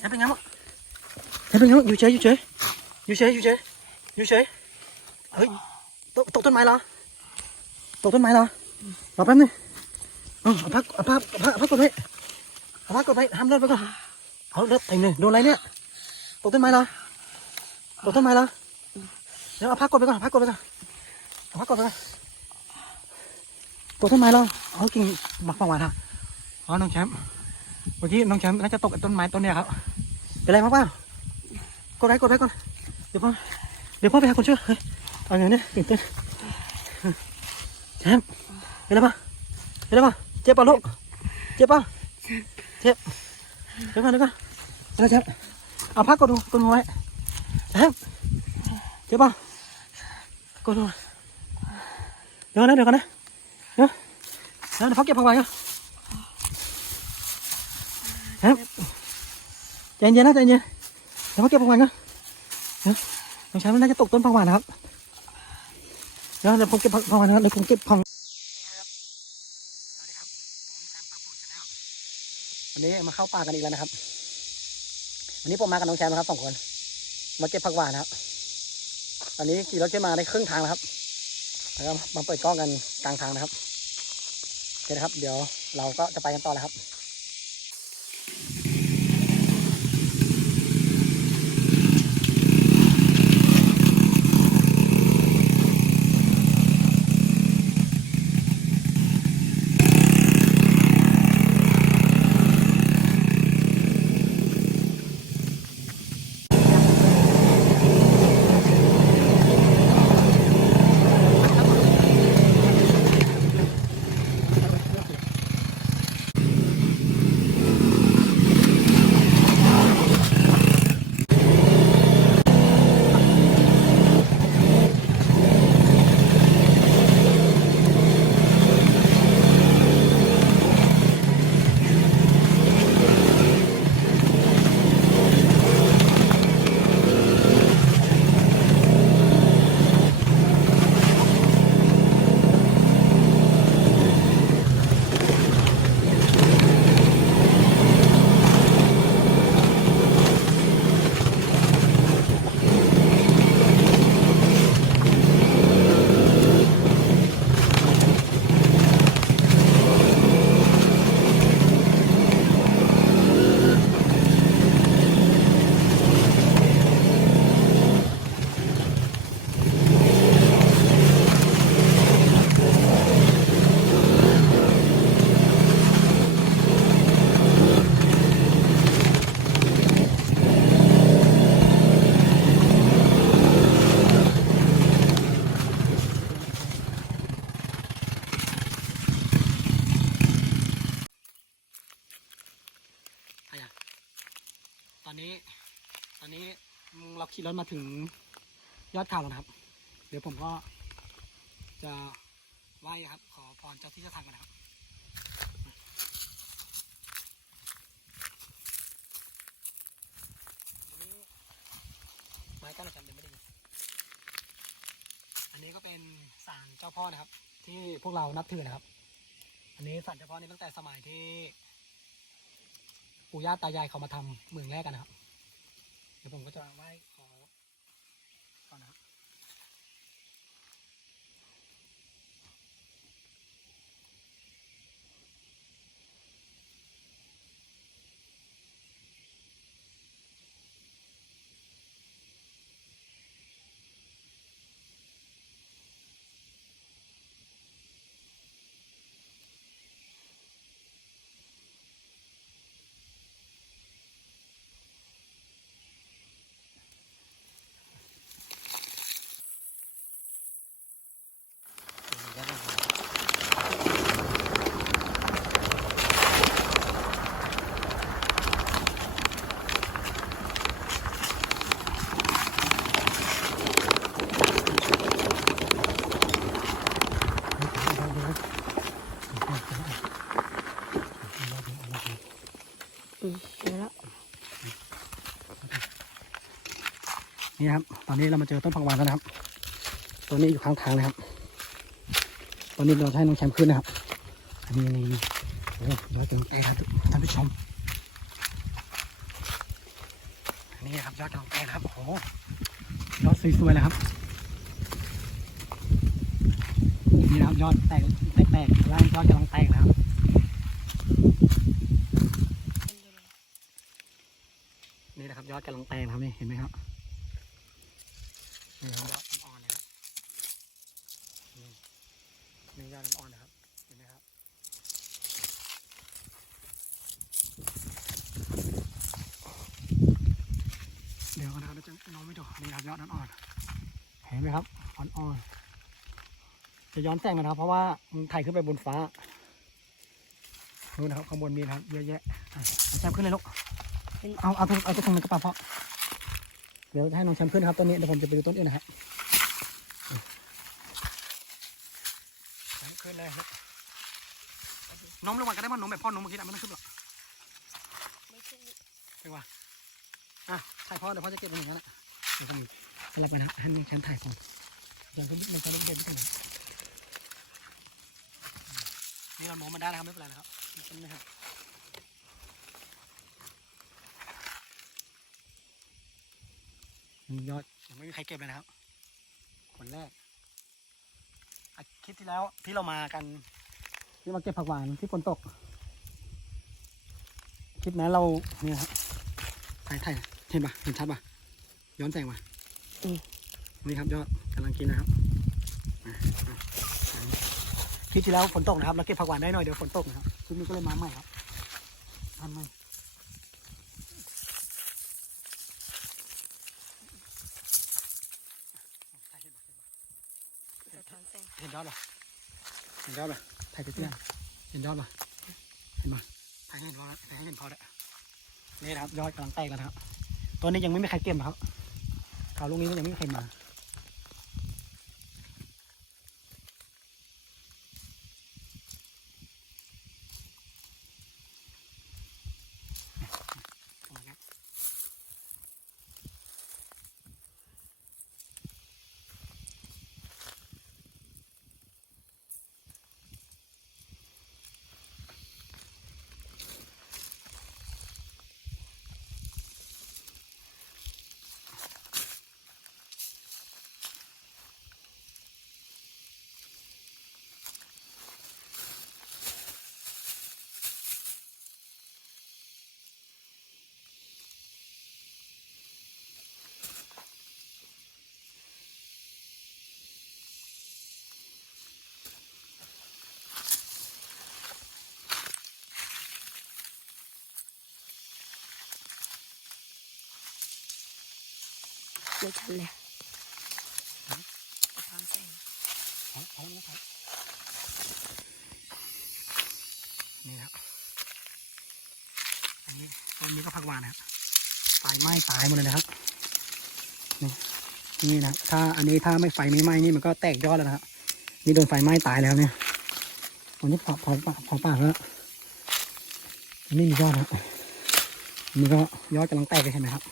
แชมป์เป็นไงบ้งแชมป์เป็นไงบ้งอยู่เฉยอยู่เฉยอยู่เฉยอยู่เฉยอยู่เฉยเฮ้ยตกตกต้นไม้เหรอตกต้นไม้เหรอรอแป๊บนึงเอาเอาพักเอาพักเอาพักเอาพักกดไว้เอาพักกดไว้ห้ามเลิกไปก่อนเอาเลิกเองเลยโดนอะไรเนี่ยตกต้นไม้เหรอตกต้นไม้เหรอเดี๋ยวเอาพักกดไปก่อนเอาพักกดไปก่อนเอาพักกดไปก่อนตกต้นไม้เหรอเอากิ่งหมักฝังหวานฮะอ๋อน้องแชมป์ เมื่อกี้น้องแชมป์น่าจะตกไอ้ต้นไม้ต้นเนี้ยครับ เป็นไรมากเปล่ากดไว้กดไว้ก่อน เดี๋ยวพ่อ เดี๋ยวพ่อไปหาคนช่วยเฮ้ยเอาอย่างนี้ตื่นเต้นแชมป์เป็นไรปะเป็นไรปะเจ็บปะลูก เจ็บป่ะเจ็บ เดี๋ยวก่อนเดี๋ยวก่อนเอาแชมป์เอาพักกดดูกดหัวไว้แชมป์เจ็บป่ะกดดูเดี๋ยวก่อนนะเดี๋ยวก่อนนะ เดี๋ยวเดี๋ยวพักเก็บผักไว้ก่อนแชมป์ ใจเย็นนะใจเย็นเดี๋ยวพักเก็บผักไว้ก่อนเดี๋ยวน้องแชมป์น่าจะตกต้นผักหวานนะครับเดี๋ยวเดี๋ยวผมเก็บผักผักหวานนะครับเดี๋ยวผมเก็บผักวันนี้มาเข้าป่ากันอีกแล้วนะครับ วันนี้ผมมากับน้องแชมป์นะครับสองคน มาเก็บผักหวานนะครับ ตอนนี้ขี่รถขึ้นมาได้ครึ่งทางแล้วครับแล้วก็มาเปิดกล้องกันกลางทางนะครับโอเคนะครับ เดี๋ยวเราก็จะไปกันต่อแล้วครับ ขี่รถมาถึงยอดเขาแล้วนะครับ เดี๋ยวผมก็จะไหว้ครับ ขอพรเจ้าที่เจ้าทางกันนะครับอันนี้ไม้กั้นจำเป็นไม่ได้อันนี้ก็เป็นศาลเจ้าพ่อนะครับ ที่พวกเรานับถือนะครับ อันนี้ศาลเจ้าพ่อนี่ตั้งแต่สมัยที่ปู่ย่าตายายเขามาทำเมืองแรกกันนะครับ เดี๋ยวผมก็จะไหว้ขอก่อนนะครับ นี่ครับ ต อนนี้เรามาเจอต้นผักหวานแล้วนะครับ ตัวนี้อยู่ข้างทางนะครับ ตอนนี้เราให้น้องแชมป์ขึ้นนะครับ อันนี้นี่นี่โอ้ยเดี๋ยวเต็มเตะครับท่านผู้ชม นี่ครับยอดกำลังแตกนะครับ โอ้ยอดสวยๆเลยครับนี่นะครับยอดแตกแตกๆล่างยอดกำลังแตกนะครับนี่นะครับยอดกำลังแตกครับนี่เห็นไหมครับ นี่ครับยอดอ่อนนะครับนี่นี่ยอดอ่อนนะครับเห็นไหมครับเดี๋ยวก่อนนะครับจะน้องไม่ดูนี่ครับยอดอ่อนเห็นไหมครับอ่อนๆจะย้อนแสงนะครับ เพราะว่ามันถ่ายขึ้นไปบนฟ้าดูนะครับข้างบนมีนะครับเยอะแยะอะเอาแชมป์ขึ้นเลยลูกเอาเอาเอาตัวตรงในกระเป๋าเพาะ เดี๋ยวให้น้องแชมป์ขึ้นนครับต้นนี้เดี๋ยวผมจะไปดูต้นอื่นนะครับขึ้นเลยครับน้องลงมาก็ได้มั้น้องแบบพ่อน้องเมื่อกี้นะไม่ต้องขึ้นหรอกไม่ขึ้นใช่ป่ะอะถ่ายพ่อเดี๋ยวพ่อจะเก็บไว้อย่างนั้นแหละเดี๋ยวก็มีสลับไปนะครับให้น้องแชมป์ถ่ายก่อนเดี๋ยวคุณน้องแชมป์เล่นเกมด้วยกันนะนี่เราโน้มมันได้นะครับไม่เป็นไรนะครับไม่เป็นไรครับ นี่ยอดยังไม่มีใครเก็บเลยนะครับคนแรกอาทิตย์ที่แล้วที่เรามากันที่มาเก็บผักหวานที่ฝนตกคลิปนั้นเราเนี่ยครับถ่ายถ่ายเห็นปะเห็นชัดปะย้อนแสงปะนี่ครับยอดกำลังกินนะครับอะอะอะคลิปที่แล้วฝนตกนะครับเราเก็บผักหวานได้หน่อยเดี๋ยวฝนตกนะครับคลิปนี้ก็เลยมาใหม่ครับทำใหม่ สะท้อนแสง เห็นยอดปะเห็นยอดปะถ่ายเตี้ยๆเห็นยอดปะเห็นปะถ่ายให้เห็นพอแล้วถ่ายให้เห็นพอแล้วนี่นะครับยอดกำลังแตกแล้วนะครับตัวนี้ยังไม่มีใครเก็บนะครับข่าวลูกนี้ยังไม่มีใครมา ไม่ชันเลยสะท้อนแสงเอาเอาแล้วครับนี่ครับอันนี้ต้นนี้ก็ผักวานนะครับไฟไหม้ตายหมดเลยนะครับ นี่นี่นะ ถ้าอันนี้ถ้าไม่ไฟไม่ไหม้นี่มันก็แตกยอดแล้วนะครับ นี่โดนไฟไหม้ตายแล้วเนี่ยวันนี้เผาเผาปากเผาปากแล้วอันนี้มียอดนะครับอันนี่ก็ยอดกำลังแตกเลยเห็นไหมครับ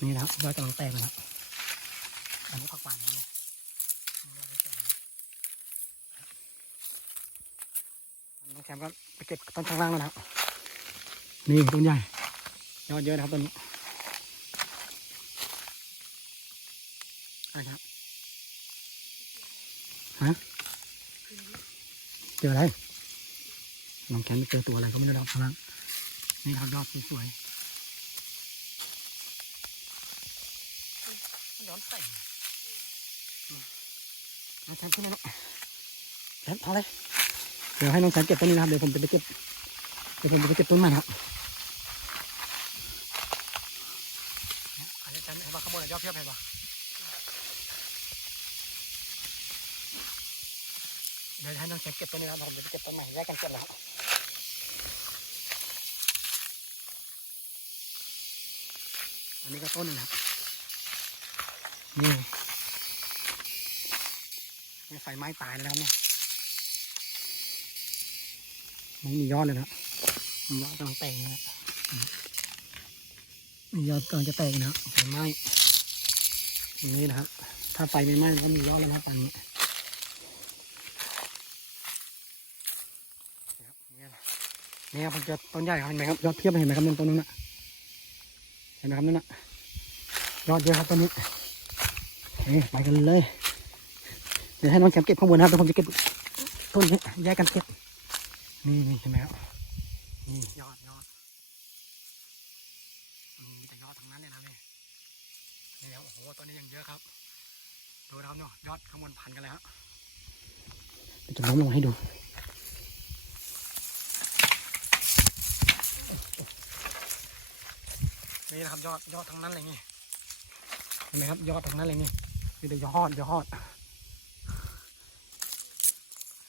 นี่นะครับยอดกำลังแตกเลยนะครับอันนี้ผักหวานนะครับน้องแชมป์ก็ไปเก็บต้นข้างล่างแล้วนะครับ นี่ต้นใหญ่ยอดเยอะนะครับต้นนี้อะไรครับฮะเจออะไรน้องแชมป์เจอตัวอะไรก็ไม่รู้นะครับข้างล่างนี่ครับยอดสวยๆมันย้ อนแสงอืมน้องแชมป์ขึ้นมาแล้วแชมป์เอาเลยเดี๋ยวให้น้องแชมป์เก็บต้นนี้นะครับเดี๋ยวผมจะไปเก็บเดี๋ยวผมจะไปเก็บต้นใหม่นะครับอันนี้ฉันเห็นว่าขโมยยอดเพียบเห็นปะเดี๋ยวให้น้องแชมป์เก็บต้นนี้นะครับเดี๋ยวผมจะไปเก็บต้นใหม่แยกกันเก็บแล้วอันนี้ก็ต้นหนึงนะครับ นี่นี่ไฟไหม้ตายแล้วนะครับเนี่ยไม่มียอดเลยนะมียอดกำลังแตกนะมียอดกำลังจะแตกนะครับไฟไหม้อย่างนี้นะครับ ถ้าไฟไม่ไหม้ก็มียอดแล้วนะตอนนี้นี่ครับนี่ครับผมเจอต้นใหญ่ครับเห็นไหมครับยอดเพียบเห็นไหมครับต้นนู้นนะห็นไหมครับนั่นน่ะยอดเยอะครับตอนนี้ นี่ไปกันเลย เดี๋ยวให้น้องแชมป์เก็บข้างบนนะครับเดี๋ยวผมจะเก็บต้นนี้แยกกันเก็บ นี่นี่เห็นไหมครับนี่ยอดยอดมีแต่ยอดทั้งนั้นเลยนะนี่นี่ครับโอ้โหตอนนี้ยังเยอะครับ ดูนะครับเนาะยอดข้างบนพันกันแล้วเดี๋ยวจะล้มลงให้ดูนี่นะครับยอดยอดทั้งนั้นเลยนี่เห็นไหมครับยอดทั้งนั้นเลยนี่ มีแต่ยอดยอด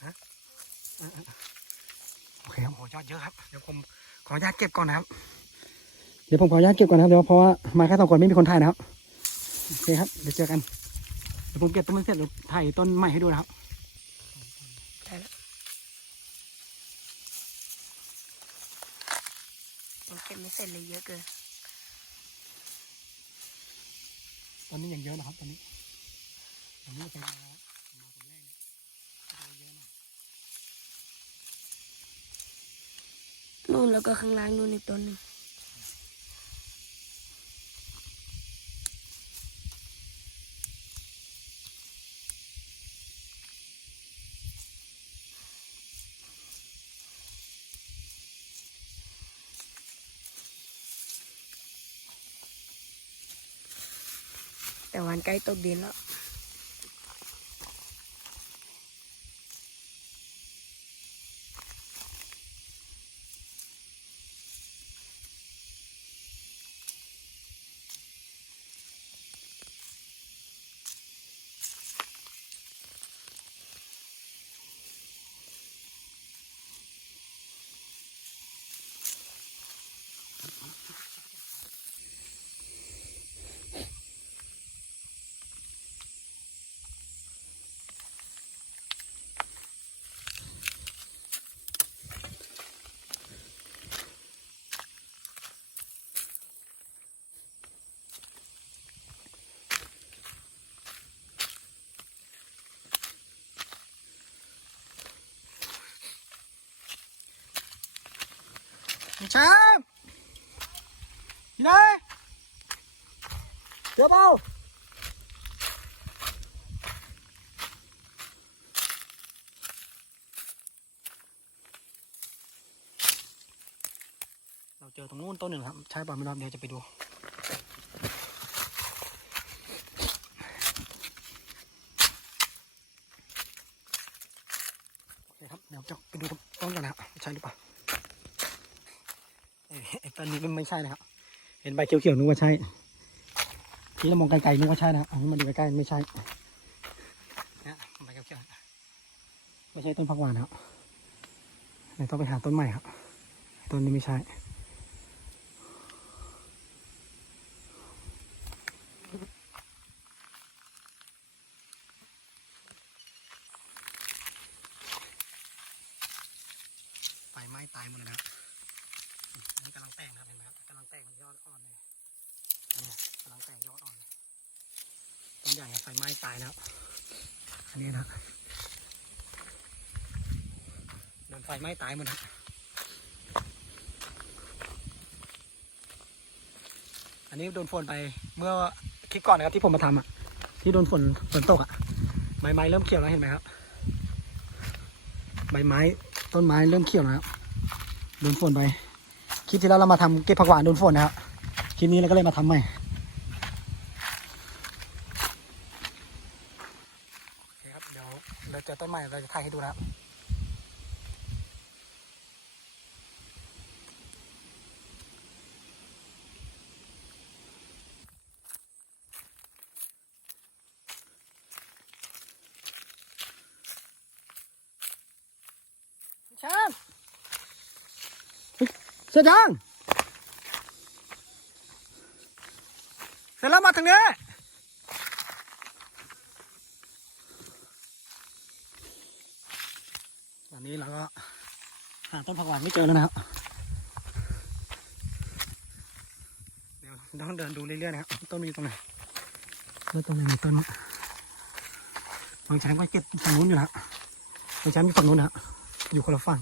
ฮะอะอะโอเคครับโอ้ยอดเยอะครับ เดี๋ยวผมขออนุญาตเก็บก่อนนะครับ เดี๋ยวผมขออนุญาตเก็บก่อนนะครับเดี๋ยวเพราะว่ามาแค่สองคนไม่มีคนถ่ายนะครับ โอเคครับ เดี๋ยวเจอกัน เดี๋ยวผมเก็บต้นไม้เสร็จเดี๋ยวถ่ายต้นใหม่ให้ดูนะครับได้แล้วยังเก็บไม่เสร็จเลยเยอะเกินตอนนี้ยังเยอะนะครับตอนนี้ ตอนนี้เป็นแล้วมาคนแรกเนี่ยเยอะหน่อยนู่นแล้วก็ข้างล่างนู่นอีกต้นหนึ่งแต่วันใกล้ตกดินแล้ว ช้าอยู่ไหนเดี๋ยวเบาเราเจอตรงนู้นต้นหนึ่งครับ ใช่ป่ะไม่รู้เดี๋ยวจะไปดู โอเคครับ เดี๋ยวจะไปดูต้นกันนะครับใช่หรือเปล่า เอ้ยไอ้ต้นนี้ก็ไม่ใช่นะครับ เห็นใบเขียวๆนึกว่าใช่ ที่เรามองไกลๆนึกว่าใช่นะครับอันนี้มาดูใกล้ๆไม่ใช่นี่ใบเขียวๆไม่ใช่ต้นผักหวานครับเดี๋ยวต้องไปหาต้นใหม่ครับ ต้นนี้ไม่ใช่ ไฟไหม้ตายหมดเลยนะครับ อันนี้กำลังแต่งนะครับเห็นไหมครับกำลังแต่งยอดอ่อนเลยนี่กำลังแต่งยอดอ่อนเลยต้นใหญ่ครับไฟไหม้ตายนะครับอันนี้นะโดน ไฟไหม้ตายหมดนะอันนี้โดนฝนไปเมื่อคลิปก่อนนะครับที่ผมมาทำอะ ที่โดนฝนฝนตกอะใบไม้เริ่มเขียวแล้วเห็นไหมครับ ใบไม้ต้นไม้เริ่มเขียวแล้วครับโดนฝนไปคลิปที่แล้วเรามาทำเก็บผักหวานโดนฝนนะครับคลิปนี้เราก็เลยมาทำใหม่โอเคครับเดี๋ยวเราเจอต้นใหม่เราจะถ่ายให้ดูนะครับ ฮ้ยเสร็จยังเสร็จแล้วมาทางนี้ตอนนี้เราก็หาต้นผักหวานไม่เจอแล้วนะครับ เดี๋ยวต้องเดินดูเรื่อยๆนะครับ ต้นมีตรงไหนแล้วตรงไหนมีต้นมะบางแฉงก็เก็บฝั่งนู้นอยู่นะครับบางแฉงมีฝั่งนู้นนะครับอยู่คนละฝั่ง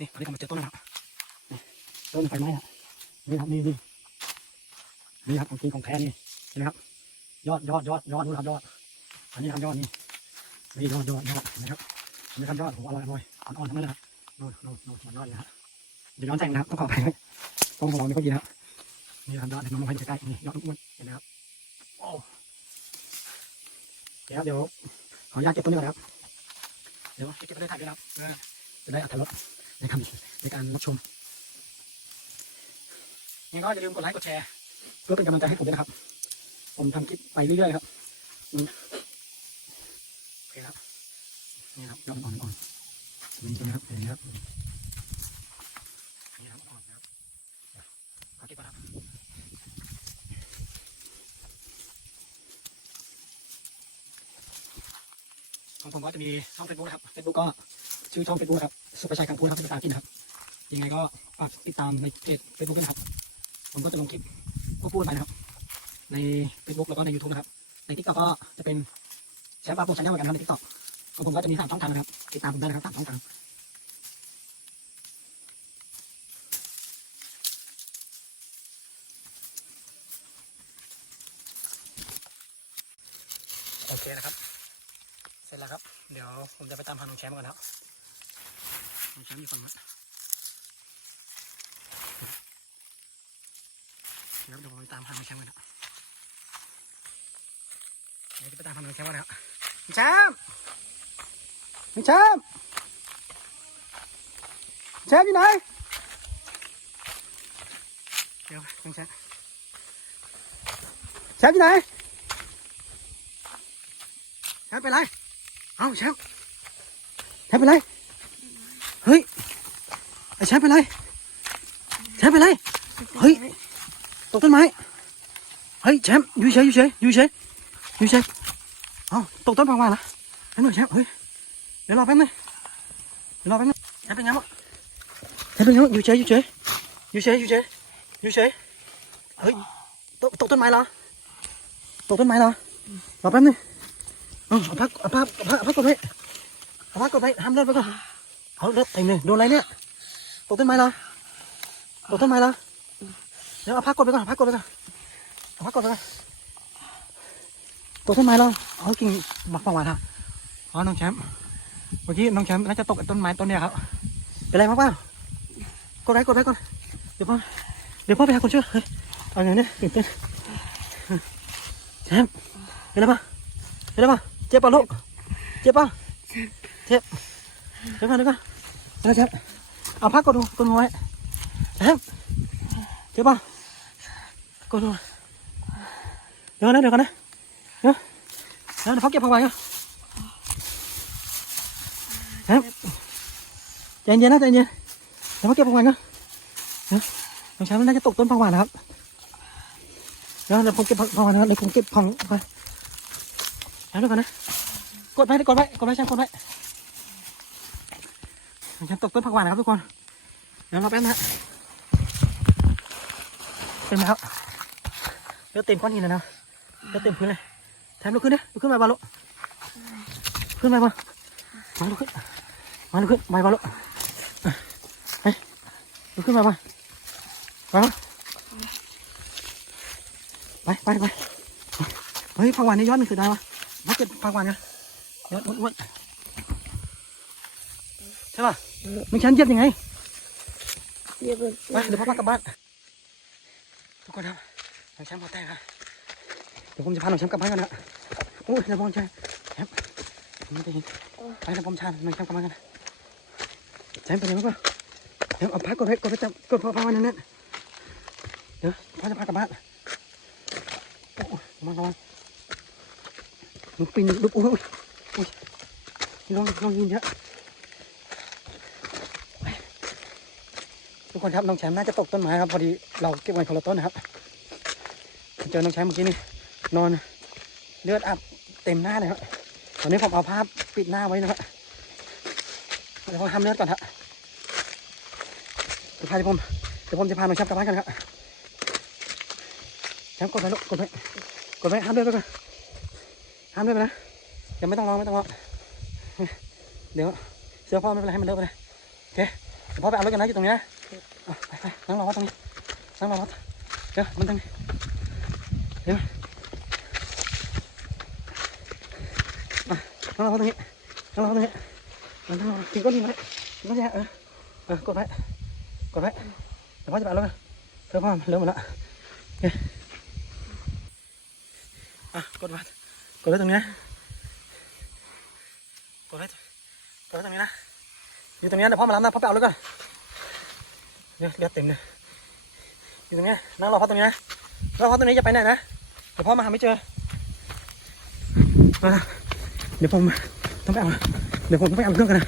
นี่ตอนนี้กำลังเจอต้นนะครับต้นไฟไหม้ฮะนี่ครับนี่นี่นี่ครับของจริงของแท้นี่เห็นไหมครับยอดยอดยอดยอดนู่นครับยอด อันนี้ครับยอดนี่นี่ยอดยอดยอดนะครับอันนี้ครับยอดโอ้อร่อยอร่อยอ่อนๆทั้งนั้นเลยครับโน่นโน่นโน่นยอดเลยฮะเดี๋ยวย้อนแสงนะครับต้องขอไปต้องของเราไม่ค่อยดีนะครับนี่ครับยอดเดี๋ยวน้องมาให้ดูใกล้ๆนี่ยอดอ้วนเห็นไหมครับโอ้เดี๋ยวเดี๋ยวขออนุญาตเก็บต้นนี้ก่อนครับเดี๋ยวเก็บไปได้ถ่ายด้วยนะครับเพื่อจะได้อัตรส นการในการรับชมงั้นก็อย่าลืมกดไลค์กดแชร์ เพื่อเป็นกำลังใจให้ผมด้วยนะครับ ผมทำคลิปไปเรื่อยๆครับโอเคครับนี่ครับยอดอ่อนอ่อนนี่ใช่ไหมครับนไหมครับนี่ครับอ่อนนะครับขอเก็บก่อนครับของผมก็จะมีช่องเฟซบุ๊กนะครับเฟซบุ๊กก็ชื่อช่องเฟซบุ๊กครับ สุภชัยกังพูดครับเป็นภาษาอังกฤษนะครับ ยังไงก็ฝากติดตามในเพจเฟซบุ๊กด้วยนะครับ ผมก็จะลงคลิปควบคู่กันไปนะครับ ใน Facebook แล้วก็ใน YouTube นะครับ ใน TikTok ก็จะเป็นแชร์ปาโปรชาแนลเหมือนกันนะครับใน TikTok ของผมก็จะมีสามช่องทางนะครับ ติดตามผมได้นะครับสามช่องทางโอเคนะครับ เสร็จแล้วครับ เดี๋ยวผมจะไปตามหาน้องแชมป์ก่อนครับ น้องชมป์อยู่ฝั่งนั้นเดี๋ยวเดี๋ยวผมไปตามหาน้องแชมป์กันนะเดี๋ยวจะไปตามหาน้องแชมป์ก่อนนะครับน้องแชมป์น้องแชมป์แชมป์อยู่ไหนเดี๋ยวน้องแชมป์แชมป์อยู่ไหนแชมป์เป็นไรเอ้าแชมป์แชมป์เป็นไร เฮ้ยไอ้แชมป์เป็นไรแชมป์เป็นไรเฮ้ยตกต้นไม้เฮ้ยแชมป์อยู่เฉยอยู่เฉยอยู่เฉยอยู่เฉยอ้าตกต้นพังมาละแป๊บนึงแชมป์เฮ้ยเดี๋ยวรอแป๊บนึงเดี๋ยวรอแป๊บนึงแชมป์เป็นไงบ้างแชมป์เป็นไงบ้างอยู่เฉยอยู่เฉยอยู่เฉยอยู่เฉยอยู่เฉยเฮ้ยตกตกต้นไม้เหรอตกต้นไม้เหรอรอแป๊บนึงเออเอาพักเอาพักเอาพักเอาพักกดไว้เอาพักกดไว้ห้ามเลือดไปก่อน เอาเลือดเต็มเลยโดนอะไรเนี่ยตกต้นไม้เหรอตกต้นไม้เหรอเดี๋ยวเอาพักกดไปก่อนพักกดไปก่อนเอาพักกดไปก่อนตกต้นไม้แล้วเอากิ่งบักประวัติฮะอ๋อน้องแชมป์เมื่อกี้น้องแชมป์น่าจะตกต้นไม้ต้นเนี้ยครับเป็นไรมากเปล่ากดไว้กดไว้ก่อนเดี๋ยวพ่อเดี๋ยวพ่อไปหาคนช่วยเฮ้ยเอาอย่างนี้ตื่นเต้นแชมป์เป็นไรปะเป็นไรปะเจ็บปะลูกเจ็บปะเจ็บ เดี๋ยวก่อนเดี๋ยวก่อนเดี๋ยวแชมป์เอาพักกดดูกดหัวไว้แชมป์เจ็บป่ะกดดูเดี๋ยวนะเดี๋ยวกันนะเดี๋ยวเดี๋ยวเขาเก็บผักไว้ก่อนเฮ้ยใจเย็นนะใจเย็นเดี๋ยวเขาเก็บผักไว้ก่อนเดี๋ยวน้องชายมันน่าจะตกต้นผักหวานนะครับเดี๋ยวเดี๋ยวผมเก็บผักหวานนะครับเดี๋ยวผมเก็บผักไปเดี๋ยวเดี๋ยวกันนะกดไว้กดไว้กดไว้ใช่กดไว้ น้องชายตกต้นผักหวานนะครับทุกคน เดี๋ยวรอแป๊บนะฮะเป็นไหมครับเลือดเต็มก้อนหินเลยนะเลือดเต็มพื้นเลยแถมลุกขึ้นดิลุกขึ้นมาบาลุขึ้นมาบามาลุกขึ้นมาลุกขึ้นมาบาลุเฮ้ยลุกขึ้นมาบามาไปไปไปเฮ้ยผักหวานนี่ยอดมันคือได้ปะมาเก็บผักหวานกันยอดอ้วน ใช่ป่ะมึงฉันเย็บยังไงเรียบร้อยไปเดี๋ยวพ่อพากลับบ้านทุกคนครับน้องแชมป์พอแตกครับเดี๋ยวผมจะพาน้องแชมป์กลับบ้านกันนะโอ้ยเดี๋ยวผมจะแชมป์ผมไม่ได้ยินไปเดี๋ยวผมชาน้องแชมป์กลับบ้านกันนะแชมป์เป็นยังไงบ้างเดี๋ยวเอาพักกดไปกดไปจับกดพอพาวันนั้นเดี๋ยวพ่อจะพากลับบ้านโอ้ยระวังระวังลูกปีนลูกโอ้ยโอ้ยลองลองยินเยอะ ทุก คนครับน้องแชมป์น่าจะตกต้นไม้ครับ พอดีเราเก็บไว้คนละต้นนะครับ เจอน้องแชมป์เมื่อกี้นี่นอนเลือดอาบเต็มหน้าเลยครับตอนนี้ผมเอาผ้าปิดหน้าไว้นะครับเดี๋ยวผมทำเลือดก่อนครับเดี๋ยวพาผมเดี๋ยวผมจะพาน้องแชมป์กลับบ้านกันครับแชมป์กดไปลูกกดไปกดไปห้ามเลือดไปก่อนห้ามเลือดไปนะยังไม่ต้องร้องไม่ต้องร้องเดี๋ยวเสื้อพ่อไม่เป็นไรให้มันเลือะไปเลยโอเคเดี๋ยวพ่อไปเอารถกันนะอยู่ตรงนี้นะ อะไปไปนั่งรอวัดตรงนี้นั่งรอวัดเดี๋ยวมันตรงนี้เดี๋ยวอะนั่งรอวัดตรงนี้นั่งรอวัดตรงนี้นั่งรอกินก้อนหินไว้กินก้อนหินไว้เออเออกดไว้กดไว้เดี๋ยวพ่อจะไปเอารถกันเพื่อพ่อเริ่มหมดแล้วโอเคอะกดไว้กดไว้ตรงนี้นะกดไว้กดไว้ตรงนี้นะอยู่ตรงนี้เดี๋ยวพ่อมารับนะพ่อไปเอารถก่อน เนี่ยเลือดเต็มเลยอยู่ตรงนี้นั่งรอพ่อตรงนี้นะรอพ่อตรงนี้อย่าไปไหนนะเดี๋ยวพ่อมาหาไม่เจอมาเดี๋ยวผมต้องไปเอาเดี๋ยวผมต้องไปเอาเครื่องกันนะ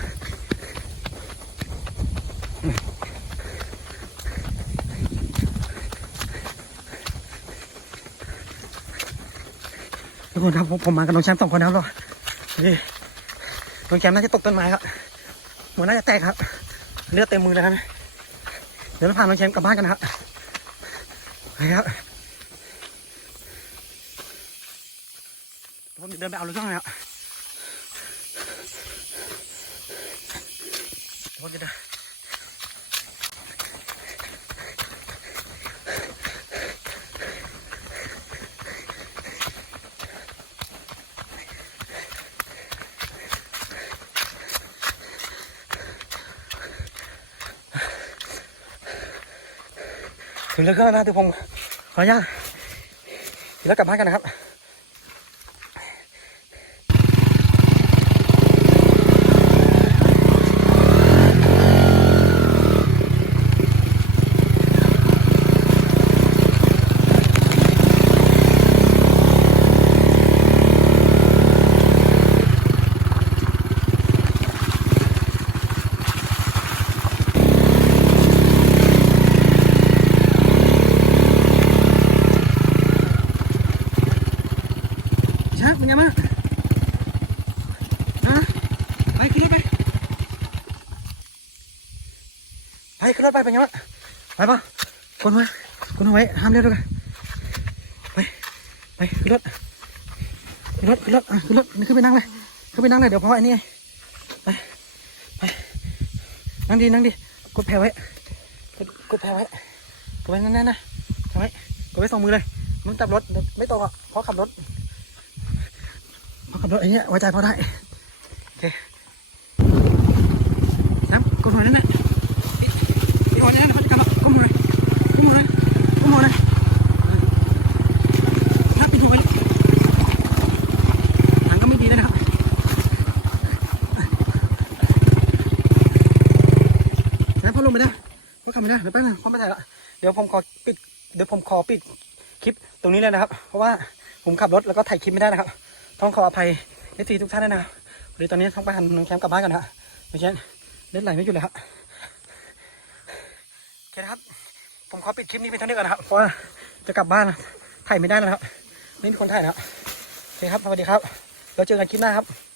ทุกคนครับผมมากับน้องแชมป์สองคนนะครับแล้วนี่น้องแชมป์น่าจะตกต้นไม้ครับหัวน่าจะแตกครับ เลือดเต็มมือเลยครับ เดี๋ยวเราพาน้องแชมป์กลับบ้านกันนะครับไปครับผมเดินไปเอารถเครื่องแล้ว ถึงรถเลืองแล้วนะเดี๋ยวผมขออนุญาตแล้วกลับบ้านกันนะครับ ชักเป็นไงบ้างฮะไปขึ้นรถไป ไปไปเป็นไงบ้างไปป่ะคนไว้คนเอาไว้ห้ามเร็วด้วยกันไปไปขึ้นรถขึ้นรถขึ้นรถอะขึ้นรถขึ้นไปนั่งเลยขึ้นไปนั่งเลยเดี๋ยวพ่อไอ้นี่ไปไปนั่งดีนั่งดีกดแผลไว้กดกดแผลไว้กดไว้แน่นๆนะทำไว้กดไว้สองมือเลยมึงจับรถไม่ตรงอะเพราะขับรถเพอขับรถไอ้เนี้ยไว้ใจพ่อได้โอเคน้ำก้มหัวนั่นแหละพี่อ่อนนั่นนะเขาจะกลับมาก้มหัวเลยก้มหัวเลยก้มหัวเลยถ้าปิดหัวไว้หลังก็ไม่ดีแล้วนะครับแล้วพ่อลงไปได้พ่อขับ ไปได้เดี๋ยวแป๊บนึงพ่อไม่ได้ละเดี๋ยวผมขอปิดเดี๋ยวผมขอปิดคลิปตรงนี้เลยนะครับ เพราะว่าผมขับรถแล้วก็ถ่ายคลิปไม่ได้นะครับ ต้องขออภัยเอฟซีทุกท่านด้วยนะครับวันนี้ตอนนี้ต้องไปหันน้องแชมป์กลับบ้านกันนะฮะน้องแชมป์เล่นไหลไม่หยุดเลยครับโอเคครับ ผมขอปิดคลิปนี้ไปเท่านี้ก่อนนะครับเพราะว่าจะกลับบ้านถ่ายไม่ได้นะครับ ไม่มีคนถ่ายนะครับโอเคครับสวัสดีครับเราเจอกันคลิปหน้าครับ